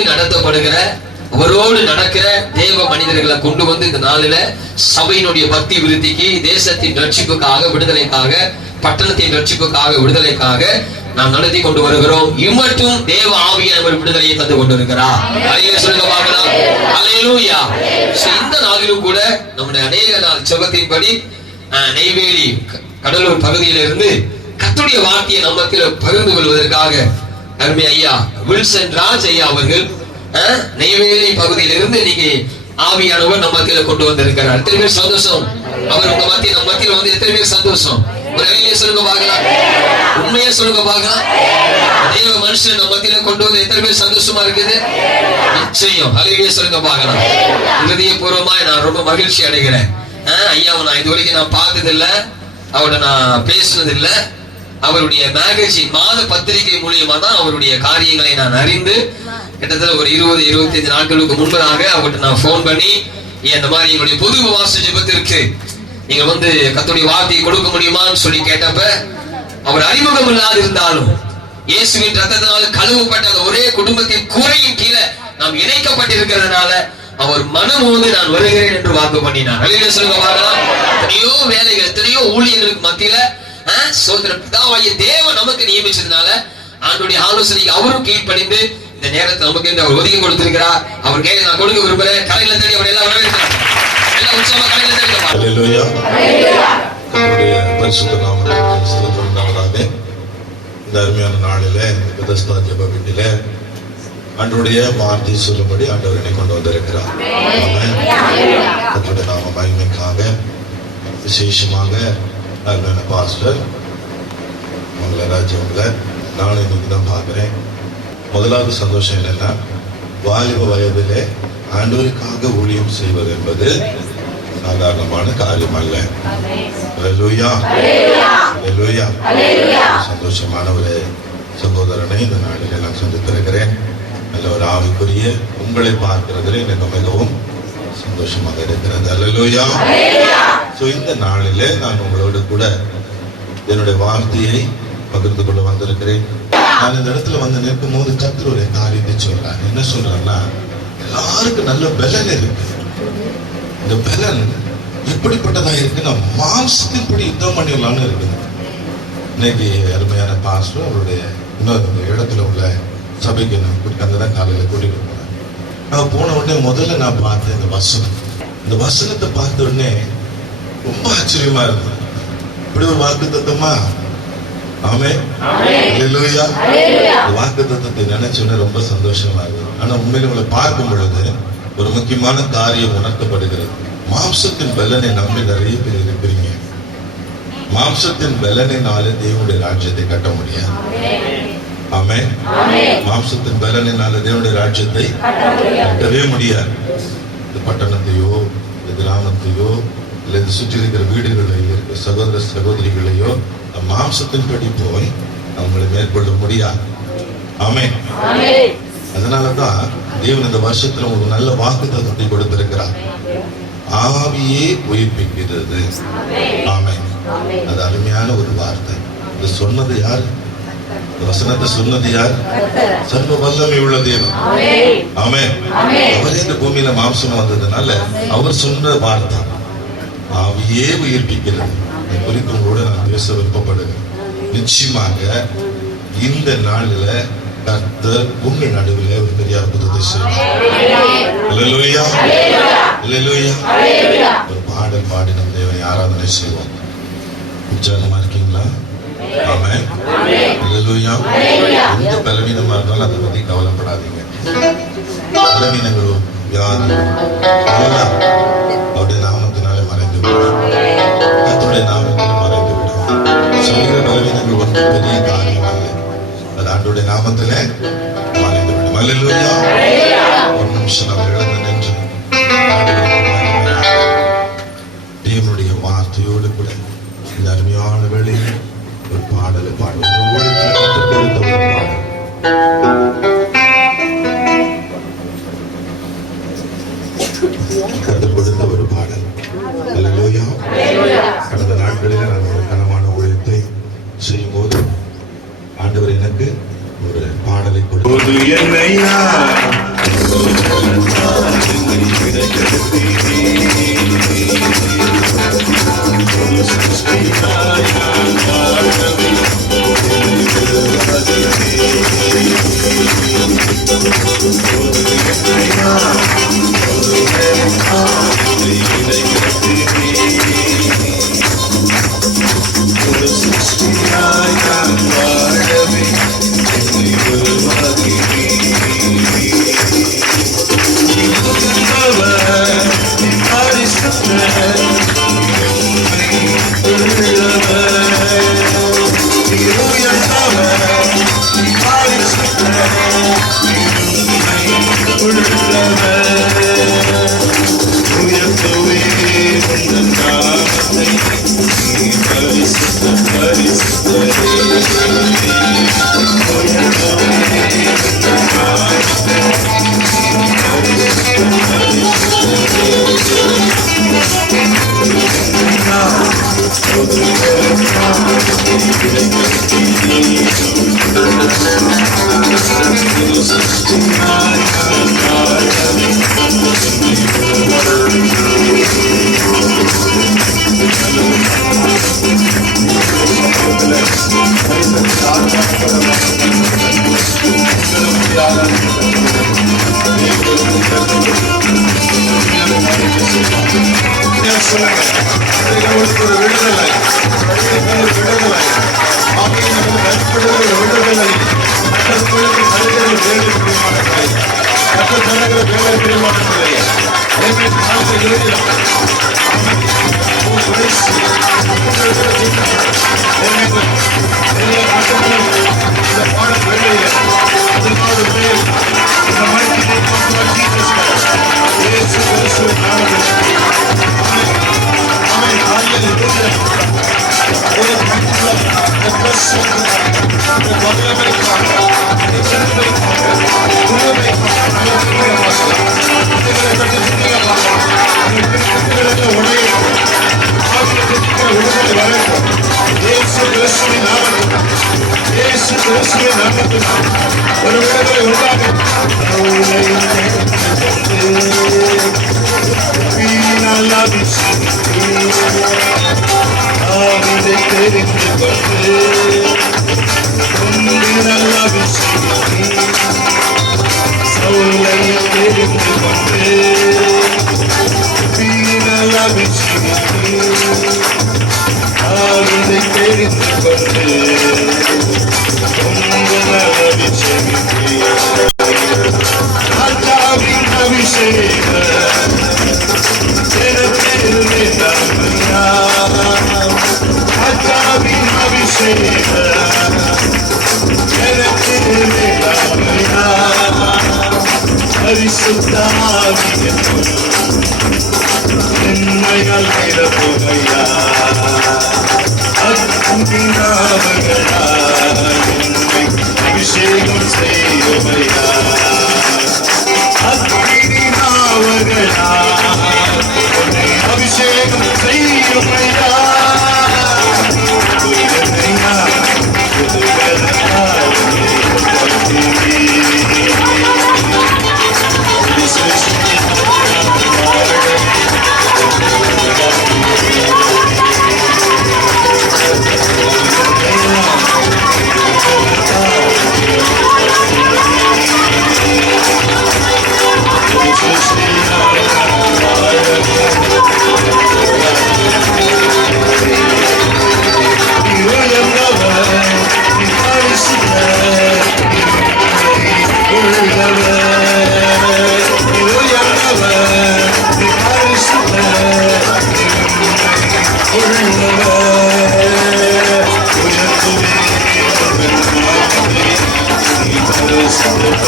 தாங்கி நடத்தப்படுகிற அவரோடு நடக்கிற தேவ மனிதர்களை கொண்டு வந்து இந்த நாளில சபையினுடைய பக்தி விருத்திக்கு, தேசத்தின் ரட்சிப்புக்காக, விடுதலைக்காக, பட்டணத்தின் ரட்சிப்புக்காக, விடுதலைக்காக நாம் நடத்தி கொண்டு வருகிறோம். இம்மட்டும் தேவ ஆவியானவர் விடுதலையை தந்து கொண்டிருக்கிறார். இந்த நாளிலும் கூட நம்முடைய அநேக நாள் செபத்தின்படி நெய்வேலி கடலூர் பகுதியிலிருந்து கர்த்தருடைய வார்த்தையை நம்மத்தில் பகிர்ந்து கொள்வதற்காக அருமை ஐயா வில்சன் ராஜ் ஐயா அவர்கள் நெய்வேலி பகுதியிலிருந்து இன்னைக்கு ஆவியானவர் நம்ம மத்தியில கொண்டு வந்திருக்கிறார். எத்தனை பேர் சந்தோஷம்? அவர் உங்க மத்திய நம்ம மத்தியில வந்து எத்தனை பேர் சந்தோஷம்? ஒரு அவையிலே சொல்லுங்க பார்க்கலாம், உண்மையா சொல்லுங்க பார்க்கலாம். தேவ மனுஷன் நம்ம மத்தியில கொண்டு வந்து எத்தனை பேர் சந்தோஷமா இருக்குது? நிச்சயம் அலையிலே சொல்லுங்க பார்க்கலாம். இதயபூர்வமா நான் ரொம்ப மகிழ்ச்சி அடைகிறேன். ஐயாவை நான் இது வரைக்கும் நான் பார்த்தது இல்லை, அவரோட நான் பேசுனது இல்லை. அவருடைய மேகசின் மாத பத்திரிகை மூலியமா தான் அவருடைய காரியங்களை நான் அறிந்து கிட்டத்தட்ட ஒரு 20-25 நாட்களுக்கு முன்பதாக அவர்கிட்ட நான் போன் பண்ணி இந்த மாதிரி எங்களுடைய பொது உபவாச ஜெபத்திற்கு நீங்க வந்து கர்த்தருடைய வார்த்தையை கொடுக்க முடியுமான்னு சொல்லி கேட்டப்ப, அவர் அறிமுகம் இல்லாது இருந்தாலும் இயேசுவின் ரத்தத்தினால் கழுவப்பட்ட அந்த ஒரே குடும்பத்தின் கூரையின் கீழே நாம் இணைக்கப்பட்டிருக்கிறதுனால அவர் மனம் வந்து நான் வருகிறேன் என்று வாக்கு பண்ணினார். எத்தனையோ வேலைகள், எத்தனையோ ஊழியர்களுக்கு மத்தியில சோதர பிதாவாகிய தேவன் நமக்கு நியமிச்சதுனால ஆண்டுடைய ஆலோசனைக்கு அவரும் கீழ்ப்படிந்து இந்த நேரத்தை நமக்கு அவர் ஒதுக்கி கொடுத்திருக்கிறார். அவர் கையில நான் கொடுக்க விரும்புகிறேன். கலைகளை தேடி அவர் எல்லாம் வரவேற்கிறார். எல்லாம் உற்சாகமா கலைகளை தேடி அல்லேலூயா. கர்த்தருடைய பரிசுத்த நாமத்துக்கு ஸ்தோத்திரம் உண்டாவதாக. இந்த அருமையான நாளிலே இந்த பெதஸ்தா ஜெப வீட்டிலே ஆண்டவருடைய வார்த்தை சொல்லும்படி ஆண்டவர் என்னை கொண்டு வந்திருக்கிறார். கர்த்தருடைய நாம மகிமைக்காக விசேஷமாக அருமையான பாஸ்டர் மங்களராஜ் அவங்கள நானும் இன்னைக்கு தான் பார்க்கிறேன். முதலாவது சந்தோஷம் என்னன்னா, வாலிப வயதிலே ஆண்டவருக்காக ஊழியம் செய்வது என்பது சாதாரணமான காரியம் அல்ல. அல்லேலூயா, அல்லேலூயா. சந்தோஷமான ஒரு சகோதரனை இந்த நாளில் நான் சந்தித்திருக்கிறேன். நல்ல ஒரு ஆவிக்குரிய உங்களை பார்க்கிறதுல எனக்கு மிகவும் சந்தோஷமாக இருக்கிறது. அல்லேலூயா. இந்த நாளிலே நான் உங்களோடு கூட என்னுடைய வார்த்தையை பகிர்ந்து கொண்டு வந்திருக்கிறேன். நான் இந்த இடத்துல வந்து நிற்கும் போது கர்த்தர் ஒரு காரியத்தை சொல்றார். என்ன சொல்றாருன்னா, எல்லாருக்கும் நல்ல பலன் இருக்கு. இந்த பலன் எப்படிப்பட்டதா இருக்குன்னா, மாம்சத்தின்படி யுத்தம் பண்ணிடலாம்னு இருக்குது. இன்னைக்கு அருமையான பாஸ்டர் அவருடைய இன்னொரு இடத்துல உள்ள சபைக்கு அங்கதான் காலையில கூட்டிட்டு போனேன். நான் போன உடனே முதல்ல நான் பார்த்தேன் இந்த வசனம். இந்த வசனத்தை பார்த்த உடனே ரொம்ப ஆச்சரியமா இருந்தது. இப்படி ஒரு வாக்கு தத்தமா? ஆமென், அல்லேலூயா. வாக்கு தத்தத்தை நினைச்சோன்னே ரொம்ப சந்தோஷமா இருக்கு. ஆனா உண்மையில உங்களை பார்க்கும் பொழுது ஒரு முக்கியமான காரியம் உணர்த்தப்படுகிறது. மாம்சத்தின் பலனை நம்பி நிறைய பேர் இருக்கிறீங்க. மாம்சத்தின் பலனினாலே தேவனுடைய ராஜ்யத்தை கட்ட முடியாது. ஆமென். மாம்சத்தின் பலனினால தேவனுடைய ராஜ்யத்தை கட்டவே முடியாது. இந்த பட்டணத்தையோ இந்த கிராமத்தையோ இல்ல இந்த சுற்றி இருக்கிற வீடுகளையோ சகோதர சகோதரிகளையோ மாம்சத்தின் படி போய் அவங்களை மேற்கொள்ள முடியாது. ஆமென். அதனாலதான் தேவன் இந்த வருஷத்துல உங்களுக்கு நல்ல வாக்குத்தத்தத்தை கொடுத்திருக்கிறார். ஆவியே உயிர்ப்பிக்கிறது. ஆமென். அது அருமையான ஒரு வார்த்தை. இது சொன்னது யார்? வசனத்தை சொன்னது யார்? சர்வ வல்லமை உள்ள தேவன். ஆமென். அவரே இந்த பூமியில மாம்சம் வந்ததுனால அவர் சொன்ன வார்த்தை ஆவியே உயிர்ப்பிக்கிறது. குறித்து உங்களோட நான் பேச விருப்பப்படுகிறேன். நிச்சயமாக இந்த நாளில கர்த்தர் உங்கள் நடுவில் ஒரு பெரிய அற்புதத்தை செய்வார். அல்லேலூயா, அல்லேலூயா. ஒரு பாடல் பாடி நம் தேவனை ஆராதனை செய்வோம். உற்சாகமா இருக்கீங்களா? ஆமென், அல்லேலூயா. எந்த பலவீனமா இருந்தாலும் அதை பத்தி கவலைப்படாதீங்க. பலவீனங்களோ வியாதிகளோ எல்லாம் அவருடைய நாமத்தினாலே மறைந்து விடும். கர்த்தருடைய நாமத்திலே மறைந்து விடும். சரீர பலவீனங்கள் ஒன்று பெரிய காரியம் அல்ல. அது ஆண்டவருடைய நாமத்திலே மறைந்து விடும். அல்லேலூயா. ஒரு நிமிஷம் நம்ம இழந்து நின்று தேவனுடைய வார்த்தையோடு கூட இந்த அருமையான வேளையில் ஒரு பாடலை பாடுவோம். கர்த்தர் கொடுத்த ஒரு பாடல். அல்லேலூயா. கடந்த நாட்களில் நான் ஒரு கனமான ஊழியத்தை செய்யும் போது ஆண்டவர் எனக்கு ஒரு பாடலை கொடுத்து என்னையா அபிஷேகம் செய்யுமையா அபிஷேகம் செய்யுமையா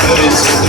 Paris.